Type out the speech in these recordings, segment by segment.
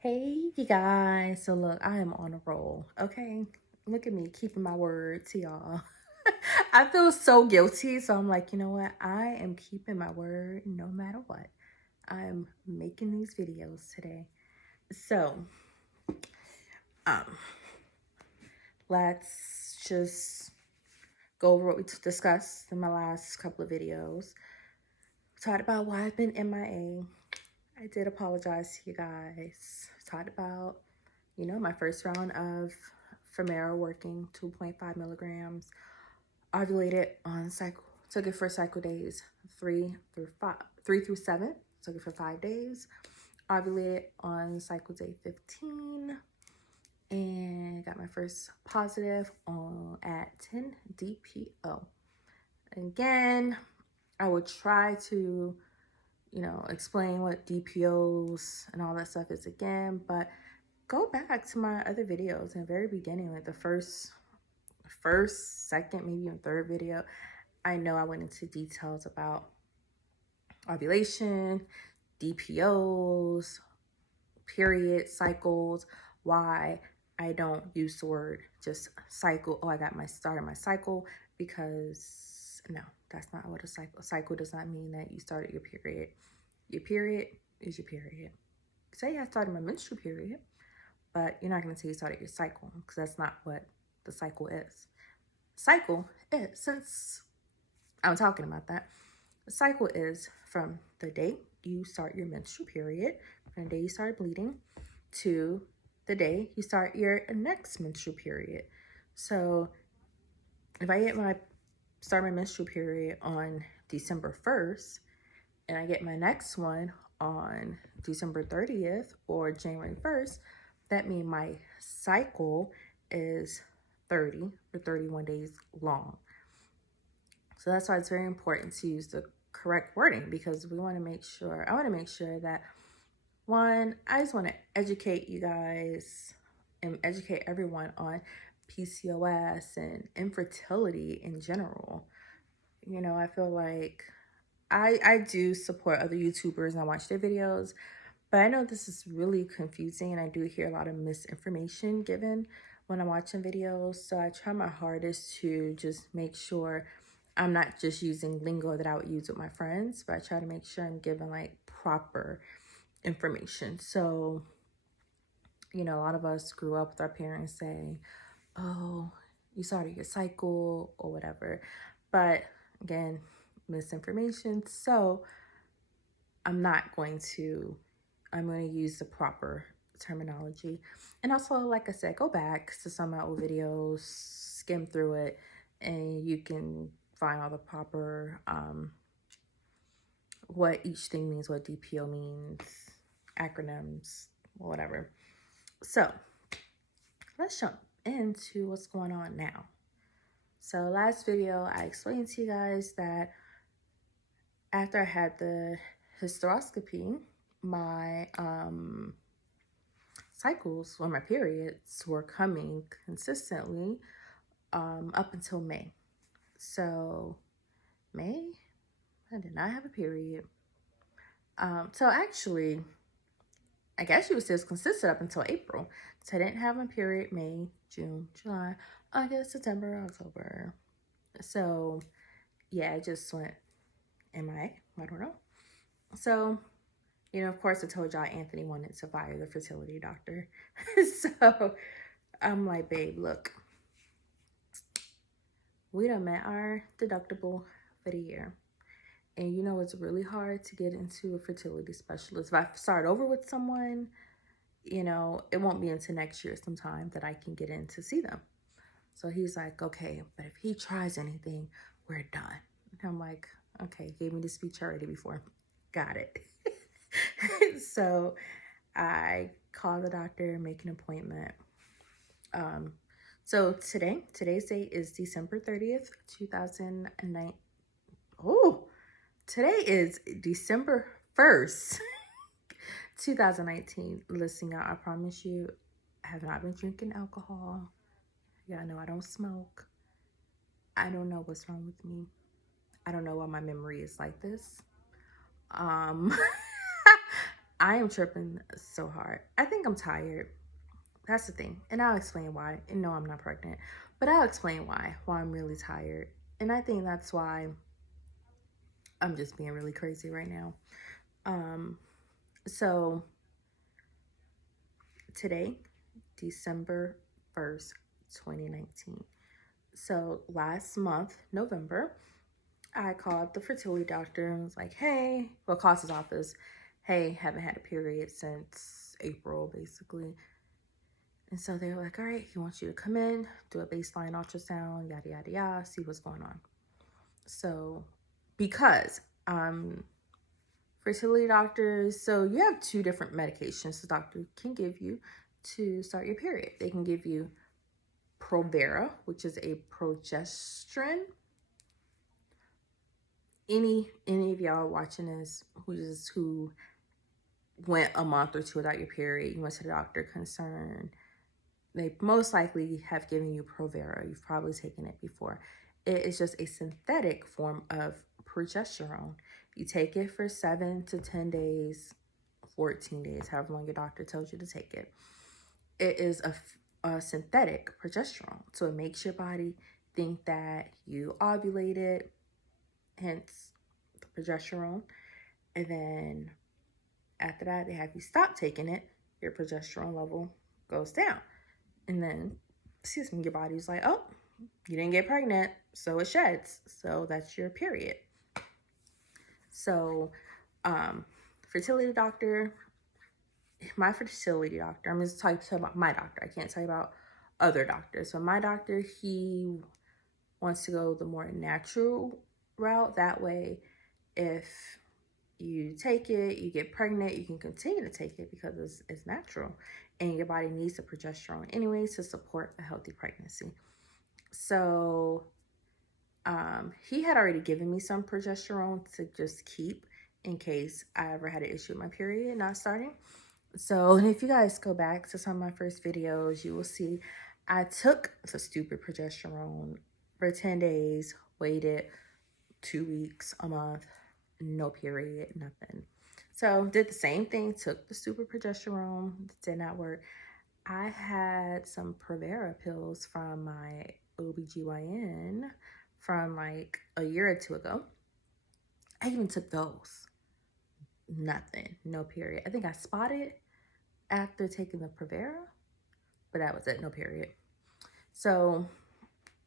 Hey, you guys. So, look, I am on a roll, okay? Look at me keeping my word to y'all. I feel so guilty. So, I'm like, you know what? I am keeping my word no matter what. I'm making these videos today. So, um, let's just go over what we discussed in my last couple of videos. Talked about why I've been MIA. I did apologize to you guys. Talked about my first round of Femara working 2.5 milligrams. Ovulated on cycle, took it for cycle days 3 through 7. Took it for 5 days. Ovulated on cycle day 15 and got my first positive on at 10 DPO. Again, I would try to, explain what DPOs and all that stuff is again, but go back to my other videos in the very beginning, like the first, second, maybe even third video. I know I went into details about ovulation, DPOs, period cycles, why I don't use the word just cycle. Oh, I got my start of my cycle, because no, that's not what a cycle does not mean that you started your period. Your period is your period. Say I started my menstrual period, but you're not going to say you started your cycle, because that's not what the cycle is. Cycle is, since I'm talking about that, the cycle is from the day you start your menstrual period, from the day you start bleeding, to the day you start your next menstrual period. So if I start my menstrual period on December 1st, and I get my next one on December 30th or January 1st, that means my cycle is 30 or 31 days long. So that's why it's very important to use the correct wording, because I want to make sure that, one, I just want to educate you guys and educate everyone on PCOS and infertility in general. I feel like I do support other YouTubers and I watch their videos, but I know this is really confusing and I do hear a lot of misinformation given when I'm watching videos. So I try my hardest to just make sure I'm not just using lingo that I would use with my friends, but I try to make sure I'm giving like proper information. So, a lot of us grew up with our parents saying, oh, you started your cycle or whatever. But again, misinformation. So I'm going to use the proper terminology. And also, like I said, go back to some of my old videos, skim through it, and you can find all the proper, what each thing means, what DPO means, acronyms, whatever. So let's jump into what's going on now. So last video, I explained to you guys that after I had the hysteroscopy, my cycles, or my periods, were coming consistently up until May. So May, I did not have a period. So actually, I guess you would say it's consistent up until April. So I didn't have my period May, June, July, August, September, October. So yeah, I just went MIA. I don't know. So, of course, I told y'all Anthony wanted to fire the fertility doctor. So I'm like, babe, look, we done met our deductible for the year. And it's really hard to get into a fertility specialist. If I start over with someone, it won't be until next year sometime that I can get in to see them. So he's like, okay, but if he tries anything, we're done. And I'm like, okay, gave me the speech already before. Got it. So I call the doctor, make an appointment. So today's date is December 30th, 2009. Oh, today is December 1st, 2019. Listen, y'all, I promise you, I have not been drinking alcohol. Yeah, I know I don't smoke. I don't know what's wrong with me. I don't know why my memory is like this. I am tripping so hard. I think I'm tired. That's the thing. And I'll explain why. And no, I'm not pregnant. But I'll explain why I'm really tired. And I think that's why I'm just being really crazy right now. So today, December 1st, 2019. So last month, November, I called the fertility doctor and was like, hey, well, called his office. Hey, haven't had a period since April, basically. And so they were like, all right, he wants you to come in, do a baseline ultrasound, yada, yada, yada, see what's going on. So, because fertility doctors, so you have two different medications the doctor can give you to start your period. They can give you Provera, which is a progesterone. Any of y'all watching this who went a month or two without your period, you went to the doctor concerned, they most likely have given you Provera. You've probably taken it before. It is just a synthetic form of progesterone. You take it for 7 to 10 days, 14 days, however long your doctor tells you to take it. It is a synthetic progesterone. So it makes your body think that you ovulated, hence the progesterone. And then after that, they have you stop taking it, your progesterone level goes down. And then, your body's like, oh, you didn't get pregnant, so it sheds. So that's your period. So, fertility doctor, my fertility doctor, I'm just talking about my doctor. I can't tell you about other doctors. So my doctor, he wants to go the more natural route. That way, if you take it, you get pregnant, you can continue to take it because it's natural. And your body needs the progesterone anyways to support a healthy pregnancy. So he had already given me some progesterone to just keep in case I ever had an issue with my period not starting. So if you guys go back to some of my first videos, you will see I took the stupid progesterone for 10 days, waited 2 weeks, a month, no period, nothing. So did the same thing, took the stupid progesterone, did not work. I had some Provera pills from my OBGYN from like a year or two ago. I even took those. Nothing, no period. I think I spotted after taking the Provera, but that was it, no period. So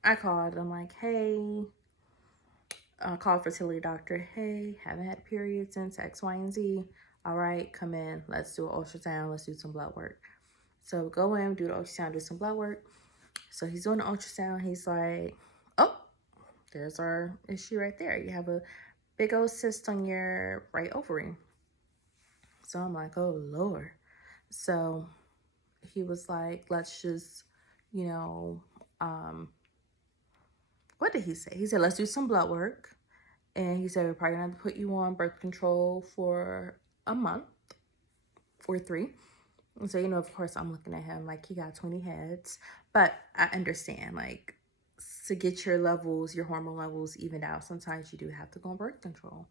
I called, I'm like, hey, I called fertility doctor, hey, haven't had a period since X, Y, and Z. All right, come in, let's do an ultrasound, let's do some blood work. So go in, do the ultrasound, do some blood work. So he's doing the ultrasound. He's like, oh, there's our issue right there. You have a big old cyst on your right ovary. So I'm like, oh, Lord. So he was like, let's just, what did he say? He said, let's do some blood work. And he said, we're probably going to have to put you on birth control for a month or 3. And so, of course, I'm looking at him like he got 20 heads. But I understand, like, to get your levels, your hormone levels evened out, sometimes you do have to go on birth control.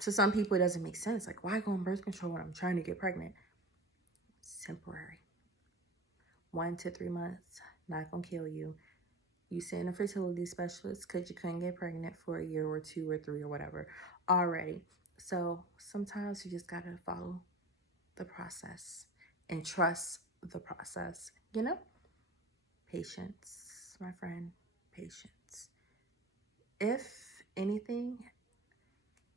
To some people, it doesn't make sense. Like, why go on birth control when I'm trying to get pregnant? It's temporary. 1 to 3 months, not going to kill you. You send a fertility specialist because you couldn't get pregnant for a year or 2 or 3 or whatever already. So sometimes you just got to follow the process and trust the process, Patience, my friend, patience. If anything,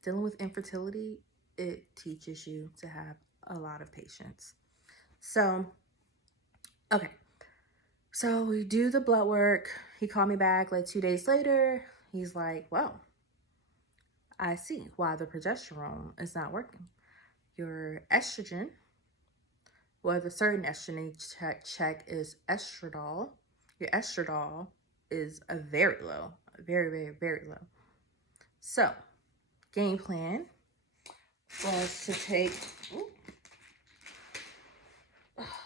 dealing with infertility, it teaches you to have a lot of patience. So, okay. So we do the blood work. He called me back like 2 days later. He's like, well, I see why the progesterone is not working. Your estrogen, well, the certain estrogen check is estradiol. Your estradiol is a very low, very, very, very low. So, game plan was to take,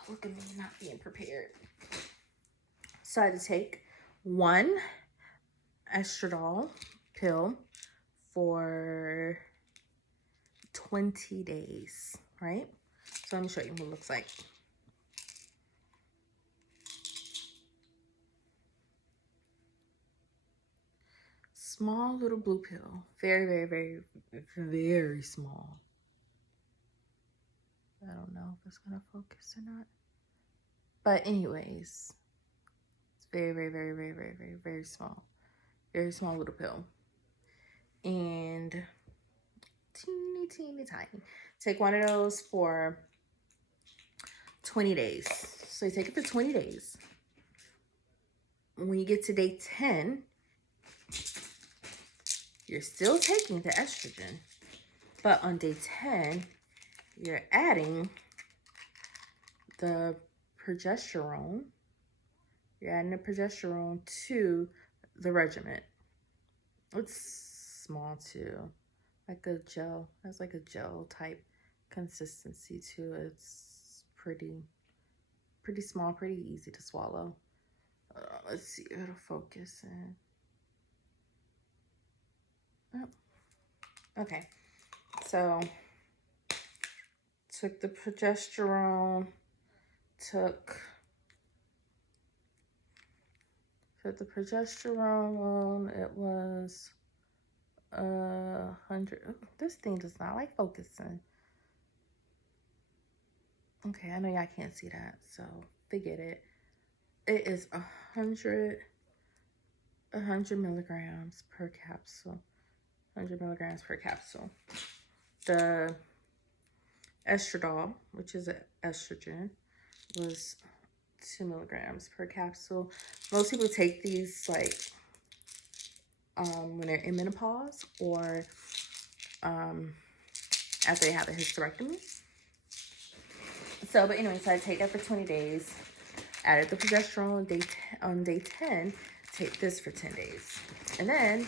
look at me not being prepared. So I had to take 1 estradiol pill for 20 days. right? So let me show you what it looks like. Small little blue pill. Very, very, very, very small. I don't know if it's gonna focus or not. But anyways, it's very, very, very, very, very, very, very small. Very small little pill. And teeny, teeny, tiny. Take one of those for 20 days. So you take it for 20 days. When you get to day 10, you're still taking the estrogen. But on day 10, you're adding the progesterone. You're adding the progesterone to the regimen. It's small too. Like a gel. Has like a gel type consistency to it. It's pretty small, pretty easy to swallow. Let's see if it'll focus in. Oh. Okay. So took the progesterone, took the progesterone, it was 100. Oh, this thing does not like focusing. Okay, I know y'all can't see that, so forget it. It is 100 milligrams per capsule. 100 milligrams per capsule. The estradiol, which is an estrogen, was 2 milligrams per capsule. Most people take these like when they're in menopause or after they have a hysterectomy. So, but anyway, so I take that for 20 days. Added the progesterone on day 10. Take this for 10 days. And then,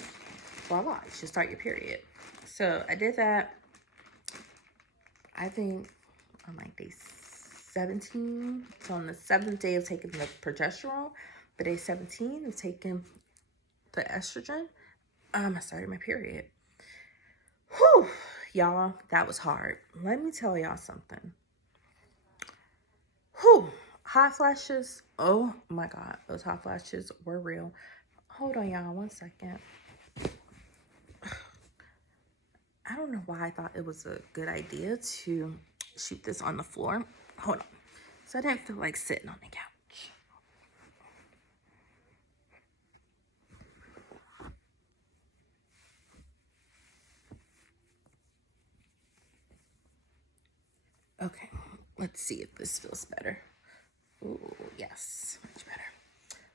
voila, you should start your period. So I did that, I think, on like day 17. So on the 7th day of taking the progesterone, but day 17 of taking the estrogen, I started my period. Whew, y'all, that was hard. Let me tell y'all something. Whew, hot flashes. Oh my God, those hot flashes were real. Hold on, y'all, 1 second. I don't know why I thought it was a good idea to shoot this on the floor. Hold on. So I didn't feel like sitting on the couch. Okay, let's see if this feels better. Ooh, yes, much better.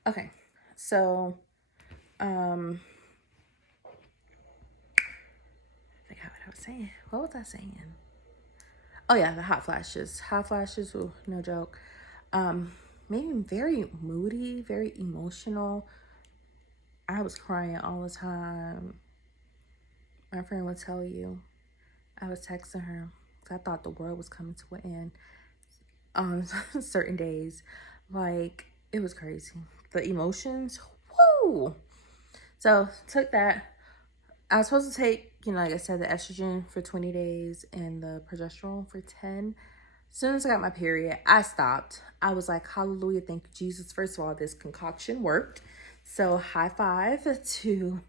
Okay, so, I forgot what I was saying. What was I saying? Oh yeah, the hot flashes. Hot flashes, ooh, no joke. Made me very moody, very emotional. I was crying all the time. My friend would tell you, I was texting her. I thought the world was coming to an end on certain days. Like, it was crazy. The emotions, whoo! So, took that. I was supposed to take, like I said, the estrogen for 20 days and the progesterone for 10. As soon as I got my period, I stopped. I was like, hallelujah, thank you, Jesus. First of all, this concoction worked. So, high five to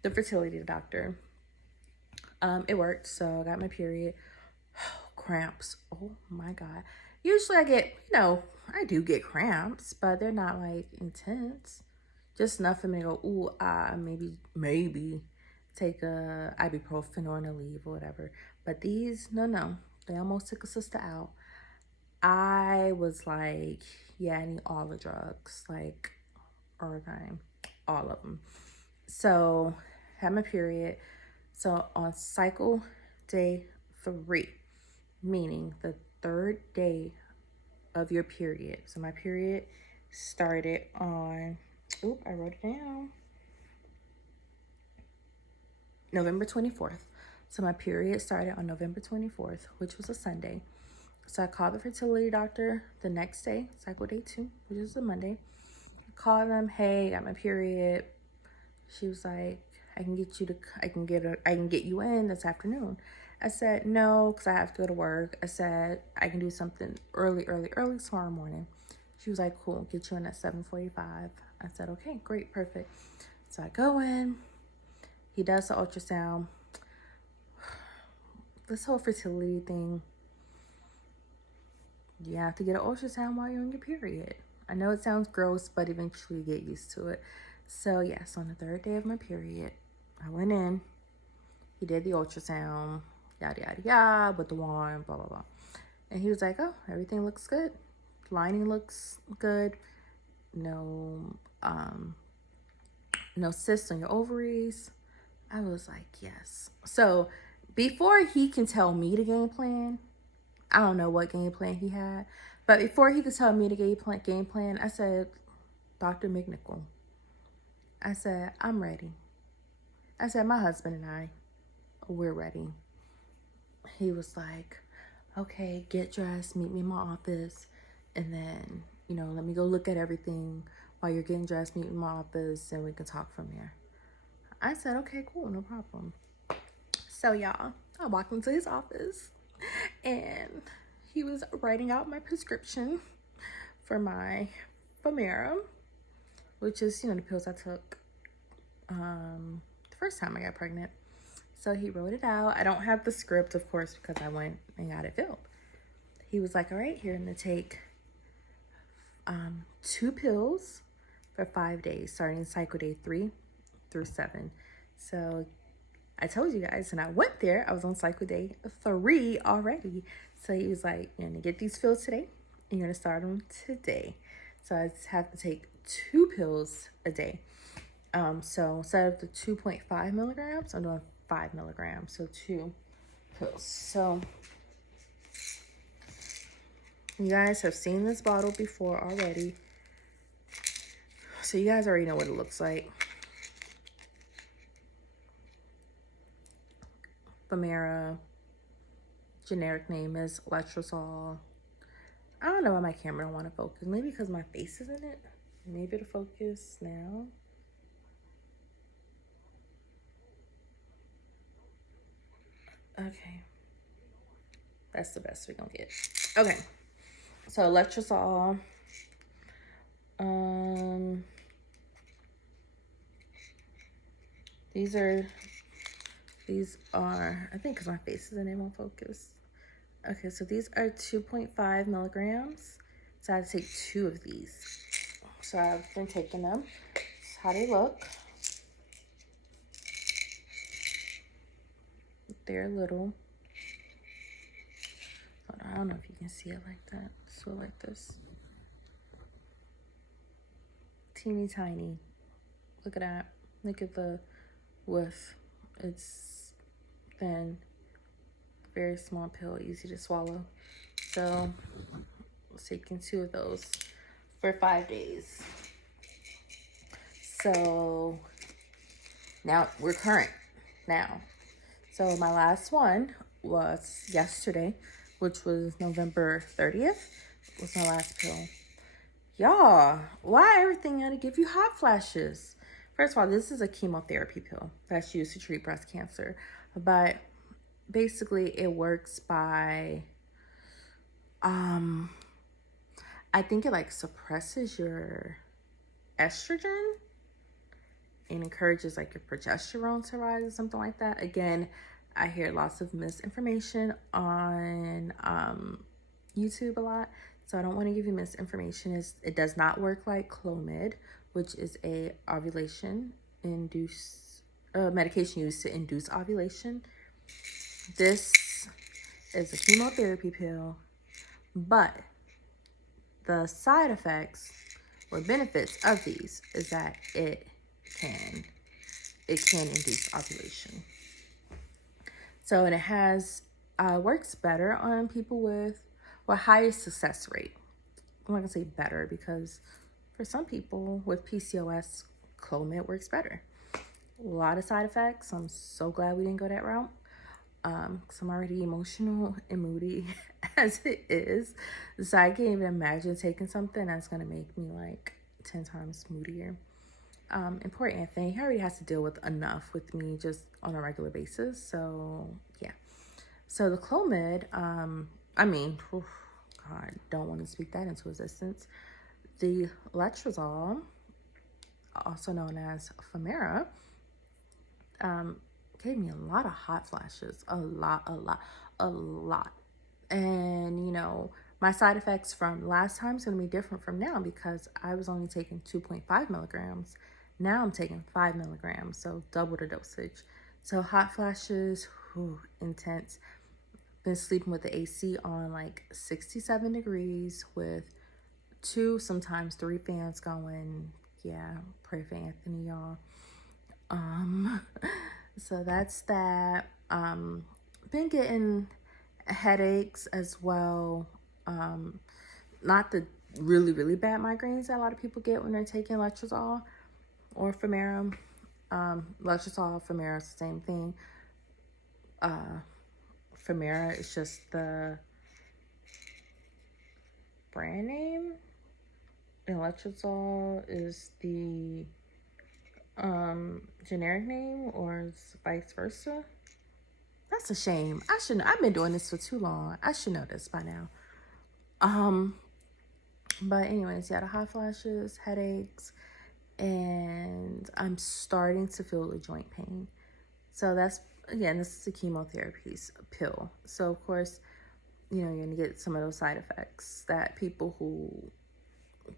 the fertility doctor. It worked. So, I got my period. Cramps. Oh my God. Usually I get, I do get cramps, but they're not like intense. Just enough for me to go, ooh, maybe take a ibuprofen or an Aleve or whatever. But these, no. They almost took a sister out. I was like, yeah, I need all the drugs, like all the time, all of them. So, had my period. So on cycle day 3, meaning the 3rd day of your period. So my period started on, I wrote it down, November 24th. So my period started on November 24th, which was a Sunday. So I called the fertility doctor the next day, cycle day 2, which is a Monday. I called them, hey, got my period. She was like, I can get you in this afternoon. I said, no, because I have to go to work. I said, I can do something early tomorrow morning. She was like, cool, get you in at 7:45. I said, okay, great, perfect. So I go in. He does the ultrasound. This whole fertility thing, you have to get an ultrasound while you're on your period. I know it sounds gross, but eventually you get used to it. So yes, on the third day of my period, I went in. He did the ultrasound, yada, yada, yada, with the wand, blah, blah, blah. And he was like, oh, everything looks good. Lining looks good. No, no cysts on your ovaries. I was like, yes. So before he can tell me the game plan, I don't know what game plan he had, but before he could tell me the game plan, I said, Dr. McNichol, I said, I'm ready. I said, my husband and I, we're ready. He was like, okay, get dressed, meet me in my office, and then, let me go look at everything while you're getting dressed, meet me in my office, and we can talk from there. I said, okay, cool, no problem. So, y'all, I walked into his office, and he was writing out my prescription for my Femara, which is, the pills I took the first time I got pregnant. So he wrote it out. I don't have the script, of course, because I went and got it filled. He was like, all right, you're going to take 2 pills for 5 days, starting cycle day 3 through 7. So I told you guys, and I went there. I was on cycle day 3 already. So he was like, you're going to get these pills today, and you're going to start them today. So I just have to take 2 pills a day. So instead of the 2.5 milligrams, I'm doing 5 milligrams, so 2 pills. So you guys have seen this bottle before already. So you guys already know what it looks like. Femara, generic name is Letrozole. I don't know why my camera don't want to focus. Maybe because my face is in it. Maybe it'll focus now. Okay. That's the best we're gonna get. Okay. So Letrozole. These are, I think because my face is in it, won't focus. Okay, so these are 2.5 milligrams. So I have to take 2 of these. So I've been taking them. This is how they look. They're little. Hold on, I don't know if you can see it like that. So like this. Teeny tiny. Look at that. Look at the width. It's thin. Very small pill, easy to swallow. So taking 2 of those for 5 days. So now we're current now. So my last one was yesterday, which was November 30th, was my last pill. Y'all, why everything gotta give you hot flashes? First of all, this is a chemotherapy pill that's used to treat breast cancer. But basically it works by, I think it like suppresses your estrogen and encourages like your progesterone to rise or something like that. Again, I hear lots of misinformation on YouTube a lot, so I don't want to give you misinformation. It does not work like Clomid, which is a ovulation induce medication used to induce ovulation. This is a chemotherapy pill, but the side effects or benefits of these is that it can induce ovulation. So, and it has works better on people with highest success rate. I'm not gonna say better because for some people with PCOS, Clomid works better. A lot of side effects. I'm so glad we didn't go that route. Because I'm already emotional and moody as it is. So I can't even imagine taking something that's gonna make me like 10 times moodier. And poor Anthony, he already has to deal with enough with me just on a regular basis. So yeah. So the Clomid, I mean, whew, God, don't want to speak that into existence. The letrozole, also known as Femara, gave me a lot of hot flashes, a lot. And you know, my side effects from last time is going to be different from now because I was only taking 2.5 milligrams. Now I'm taking 5 milligrams, so double the dosage. So hot flashes, whew, intense. Been sleeping with the AC on like 67 degrees with 2, sometimes 3 fans going. Yeah, pray for Anthony, y'all. Um, so that's that. Been getting headaches as well. Not the really bad migraines that a lot of people get when they're taking letrozole or Femara. Letrozole, Femara is the same thing. Femara is just the brand name, and letrozole is the generic name, or vice versa. That's a shame. I shouldn't. I've been doing this for too long. I should know this by now. But anyways, yeah, the hot flashes, headaches, and I'm starting to feel the joint pain. So that's, again, this is a chemotherapy pill. So of course, you know, you're gonna get some of those side effects that people who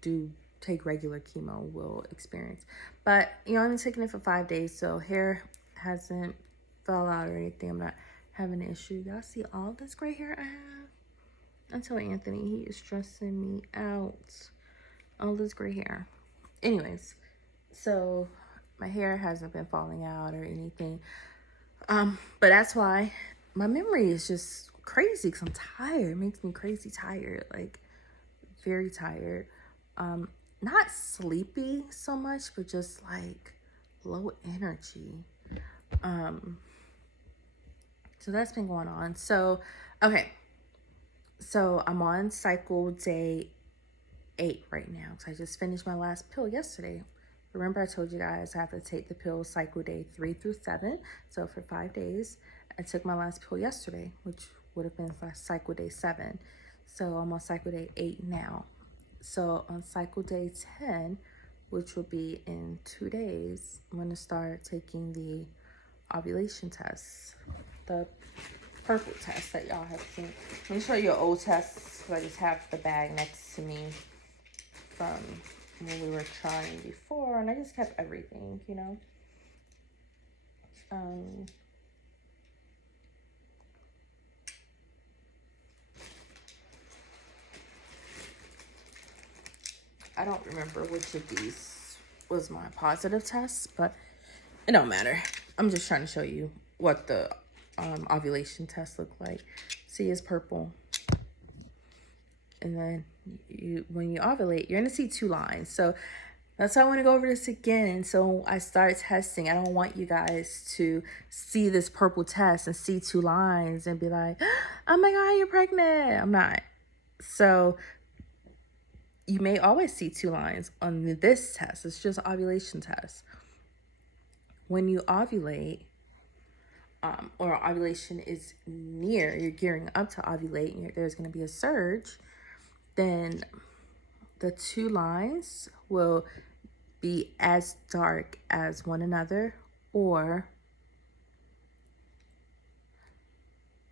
do take regular chemo will experience. But you know, I'm taking it for 5 days, so hair hasn't fell out or anything. I'm not having an issue. Y'all see all this gray hair I have? I tell Anthony, he is stressing me out. All this gray hair. Anyways, so my hair hasn't been falling out or anything. But that's why my memory is just crazy because I'm tired. It makes me crazy tired, like very tired. Not sleepy so much, but just like low energy. So that's been going on. So, okay. So I'm on cycle day 8 right now because I just finished my last pill yesterday. Remember I told you guys I have to take the pill cycle day 3 through 7. So for 5 days, I took my last pill yesterday, which would have been for cycle day 7. So I'm on cycle day 8 now. So on cycle day 10, which will be in 2 days, I'm going to start taking the ovulation test, the purple test that y'all have seen. Let me show you an old test. So I just have the bag next to me from when we were trying before, and I just kept everything, you know. I don't remember which of these was my positive test, but it don't matter. I'm just trying to show you what the ovulation test looked like. See, it's purple. And then when you ovulate, you're gonna see 2 lines. So that's why I want to go over this again. So I start testing. I don't want you guys to see this purple test and see 2 lines and be like, oh my God, you're pregnant. I'm not. So you may always see 2 lines on this test. It's just ovulation test. When you ovulate, or ovulation is near, you're gearing up to ovulate, and there's going to be a surge, then the 2 lines will be as dark as one another, or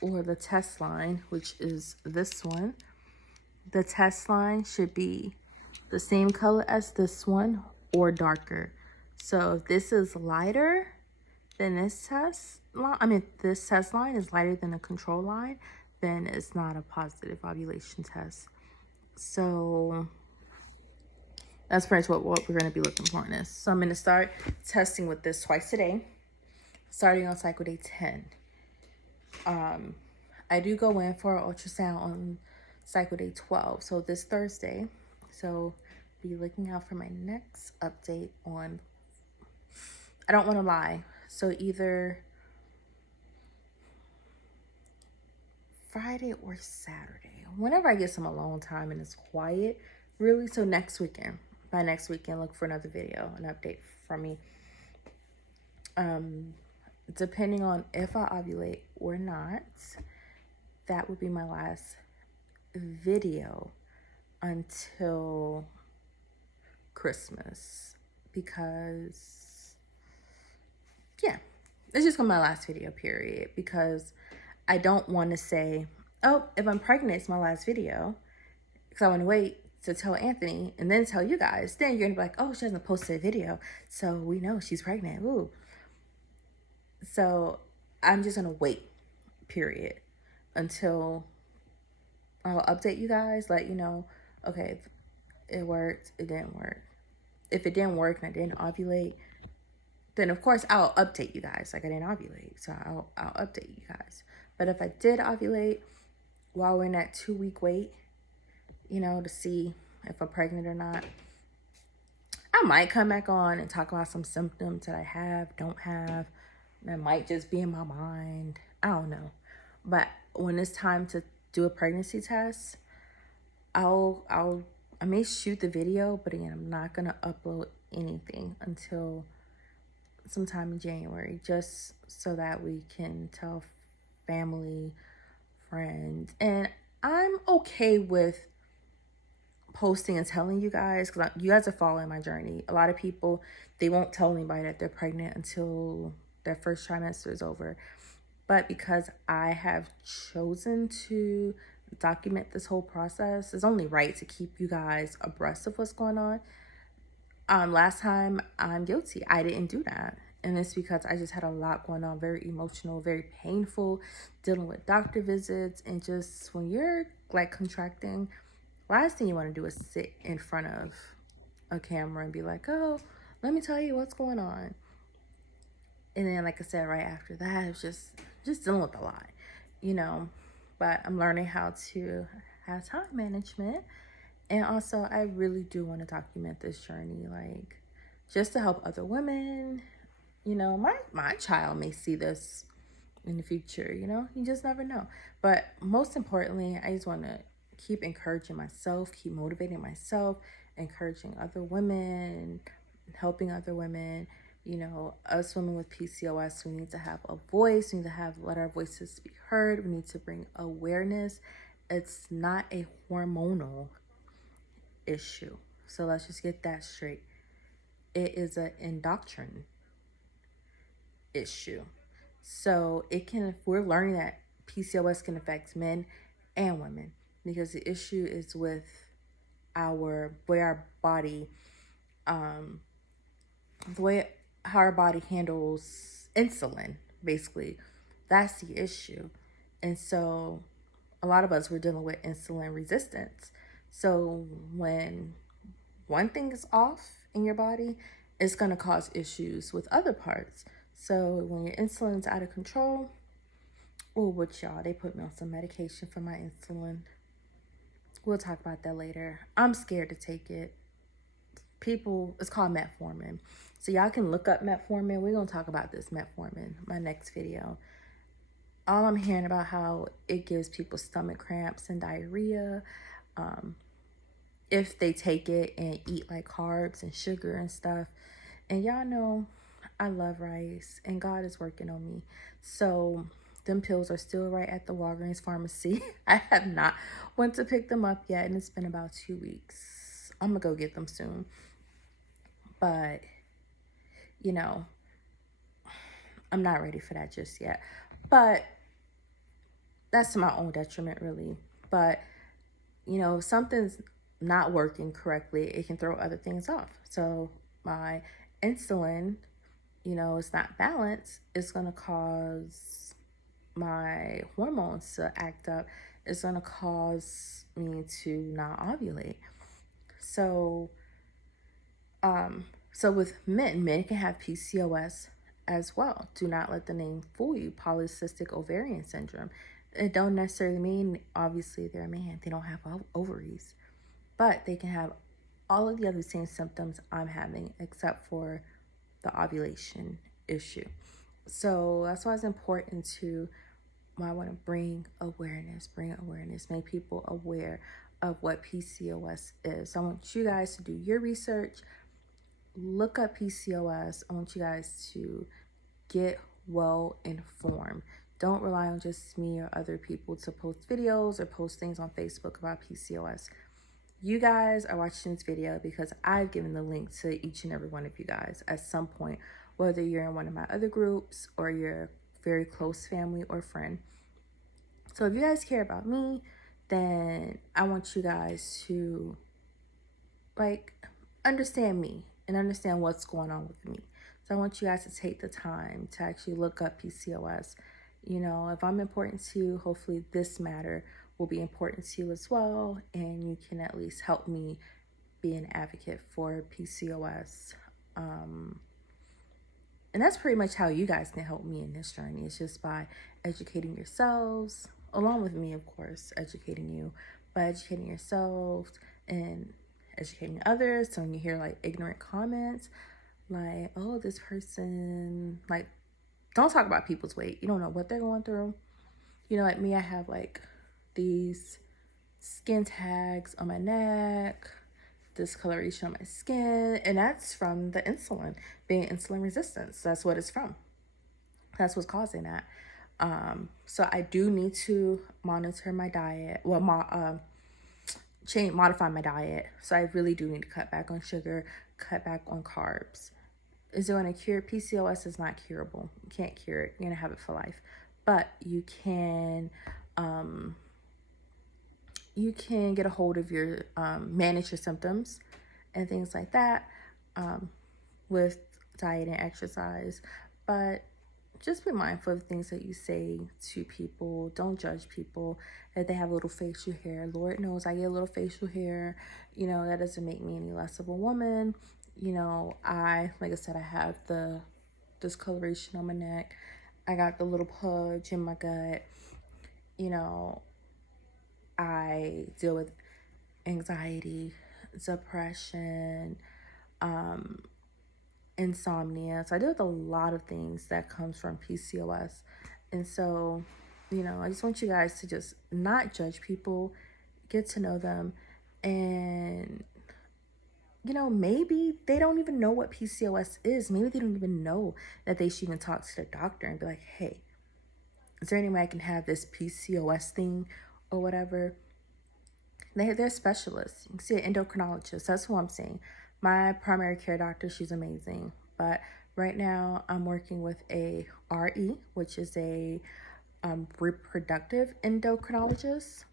the test line, which is this one. The test line should be the same color as this one or darker. So if this is lighter than this test line, this test line is lighter than the control line, then it's not a positive ovulation test. So that's pretty much what we're going to be looking for in this. So I'm going to start testing with this twice a day, starting on cycle day 10. I do go in for an ultrasound on cycle day 12, so this Thursday. So be looking out for my next update on, I don't want to lie, so either Friday or Saturday, whenever I get some alone time and it's quiet, really. So next weekend, by next weekend, look for another video, an update from me. Depending on if I ovulate or not, that would be my last video until Christmas, because yeah, it's just gonna be my last video, period, because I don't want to say, oh, if I'm pregnant, it's my last video, because I want to wait to tell Anthony and then tell you guys. Then you're gonna be like, oh, she hasn't posted a video, so we know she's pregnant. Ooh. So I'm just gonna wait, period, until I'll update you guys, let you know, okay, it worked, it didn't work. If it didn't work and I didn't ovulate, then of course I'll update you guys. Like, I didn't ovulate, so I'll update you guys. But if I did ovulate while we're in that 2-week wait, to see if I'm pregnant or not, I might come back on and talk about some symptoms that I have, don't have. That might just be in my mind. I don't know. But when it's time to do a pregnancy test, I may shoot the video, but again, I'm not gonna upload anything until sometime in January, just so that we can tell family, friends, and I'm okay with posting and telling you guys, because you guys are following my journey. A lot of people, they won't tell anybody that they're pregnant until their first trimester is over. But because I have chosen to document this whole process, it's only right to keep you guys abreast of what's going on. Last time, I'm guilty. I didn't do that. And it's because I just had a lot going on, very emotional, very painful, dealing with doctor visits. And just when you're like contracting, last thing you want to do is sit in front of a camera and be like, oh, let me tell you what's going on. And then, like I said, right after that, it's just dealing with a lot, But I'm learning how to have time management. And also, I really do want to document this journey, like, just to help other women. My child may see this in the future, you just never know. But most importantly, I just want to keep encouraging myself, keep motivating myself, encouraging other women, helping other women. Us women with PCOS, we need to have a voice. We need to let our voices be heard. We need to bring awareness. It's not a hormonal issue. So let's just get that straight. It is an endocrine issue. So we're learning that PCOS can affect men and women, because the issue is with our body, how our body handles insulin, basically. That's the issue. And so a lot of us, we're dealing with insulin resistance. So when one thing is off in your body, it's going to cause issues with other parts. So when your insulin's out of control, they put me on some medication for my insulin. We'll talk about that later. I'm scared to take it. It's called metformin. So y'all can look up metformin. We're going to talk about this metformin, my next video. All I'm hearing about how it gives people stomach cramps and diarrhea if they take it and eat like carbs and sugar and stuff. And y'all know I love rice, and God is working on me. So them pills are still right at the Walgreens pharmacy. I have not went to pick them up yet, and it's been about 2 weeks. I'm gonna go get them soon. But I'm not ready for that just yet. But that's to my own detriment, really. But if something's not working correctly, it can throw other things off. So my insulin, it's not balanced. It's going to cause my hormones to act up. It's going to cause me to not ovulate. So with men can have PCOS as well. Do not let the name fool you. Polycystic ovarian syndrome. It don't necessarily mean, obviously, they're a man. They don't have ovaries. But they can have all of the other same symptoms I'm having, except for the ovulation issue. So that's why it's important I want to bring awareness, make people aware of what PCOS is. So I want you guys to do your research, look up PCOS. I want you guys to get well informed. Don't rely on just me or other people to post videos or post things on Facebook about PCOS. You guys are watching this video because I've given the link to each and every one of you guys at some point, whether you're in one of my other groups or you're very close family or friend. So if you guys care about me, then I want you guys to like understand me and understand what's going on with me. So I want you guys to take the time to actually look up PCOS. You know, if I'm important to you, hopefully this matter will be important to you as well, and you can at least help me be an advocate for PCOS. And that's pretty much how you guys can help me in this journey. It's just by educating yourselves, along with me, of course, educating you, by educating yourselves and educating others. So when you hear like ignorant comments, like, oh, this person, like, don't talk about people's weight. You don't know what they're going through. You know, like me, I have like these skin tags on my neck, discoloration on my skin, and that's from the insulin, being insulin resistance. That's what it's from. That's what's causing that. So I do need to monitor my diet. Well, modify my diet. So I really do need to cut back on sugar, cut back on carbs. Is it going to cure? PCOS is not curable. You can't cure it. You're going to have it for life. But you can get a hold of your, manage your symptoms and things like that with diet and exercise. But just be mindful of things that you say to people. Don't judge people if they have a little facial hair. Lord knows I get a little facial hair. You know, that doesn't make me any less of a woman. You know, like I said, I have the discoloration on my neck. I got the little pudge in my gut. You know, I deal with anxiety, depression, insomnia. So I deal with a lot of things that comes from PCOS. And so, you know, I just want you guys to just not judge people, get to know them, and you know, maybe they don't even know what PCOS is. Maybe they don't even know that they should even talk to their doctor and be like, hey, is there any way I can have this PCOS thing or whatever? They're specialists. You can see an endocrinologist. That's who I'm saying. My primary care doctor, she's amazing. But right now I'm working with a RE, which is a reproductive endocrinologist.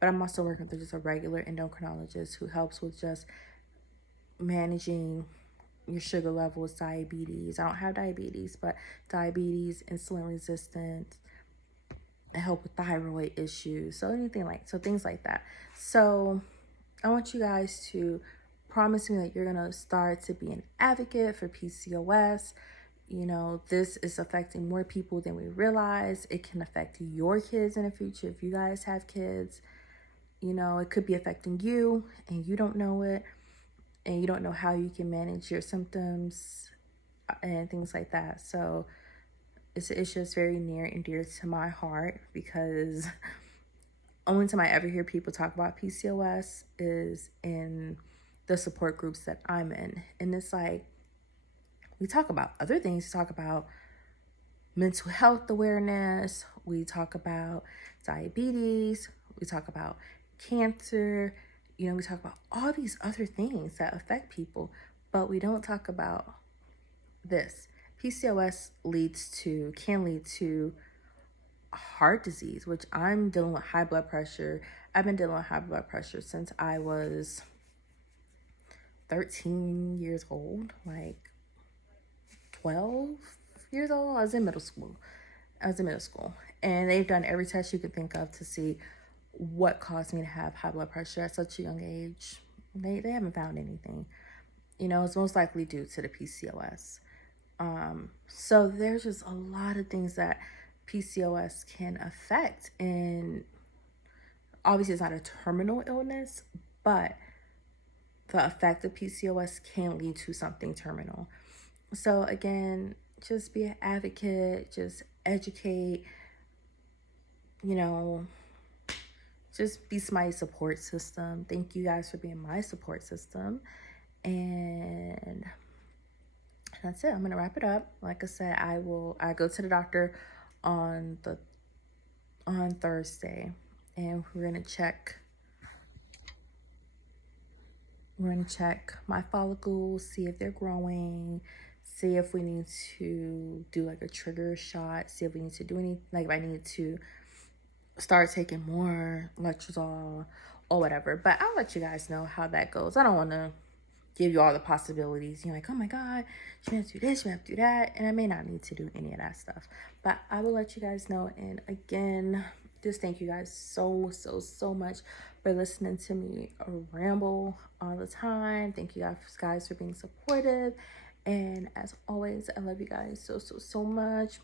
But I'm also working with just a regular endocrinologist who helps with just managing your sugar levels, diabetes. I don't have diabetes, but diabetes, insulin resistance, I help with thyroid issues, so things like that. So I want you guys to promise me that you're gonna start to be an advocate for PCOS. You know, this is affecting more people than we realize. It can affect your kids in the future if you guys have kids. You know, it could be affecting you and you don't know it, and you don't know how you can manage your symptoms and things like that. So it's an issue that's very near and dear to my heart because only time I ever hear people talk about PCOS is in the support groups that I'm in. And it's like, we talk about other things. We talk about mental health awareness. We talk about diabetes. We talk about cancer. You know, we talk about all these other things that affect people, but we don't talk about this. PCOS can lead to heart disease, which I'm dealing with high blood pressure. I've been dealing with high blood pressure since I was 13 years old, like 12 years old. I was in middle school. And they've done every test you could think of to see what caused me to have high blood pressure at such a young age. They haven't found anything. You know, it's most likely due to the PCOS. So there's just a lot of things that PCOS can affect. And obviously it's not a terminal illness, but the effect of PCOS can lead to something terminal. So again, just be an advocate, just educate, you know, just be my support system. Thank you guys for being my support system. And that's it. I'm going to wrap it up. Like I said, I go to the doctor on Thursday, and we're gonna check my follicles, see if they're growing, see if we need to do like a trigger shot, see if we need to do any, like if I need to start taking more letrozole or whatever. But I'll let you guys know how that goes. I don't want to give you all the possibilities. You're like, oh my God, you have to do this, you have to do that. And I may not need to do any of that stuff. But I will let you guys know. And again, just thank you guys so much for listening to me ramble all the time. Thank you guys for being supportive. And as always, I love you guys so much.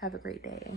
Have a great day.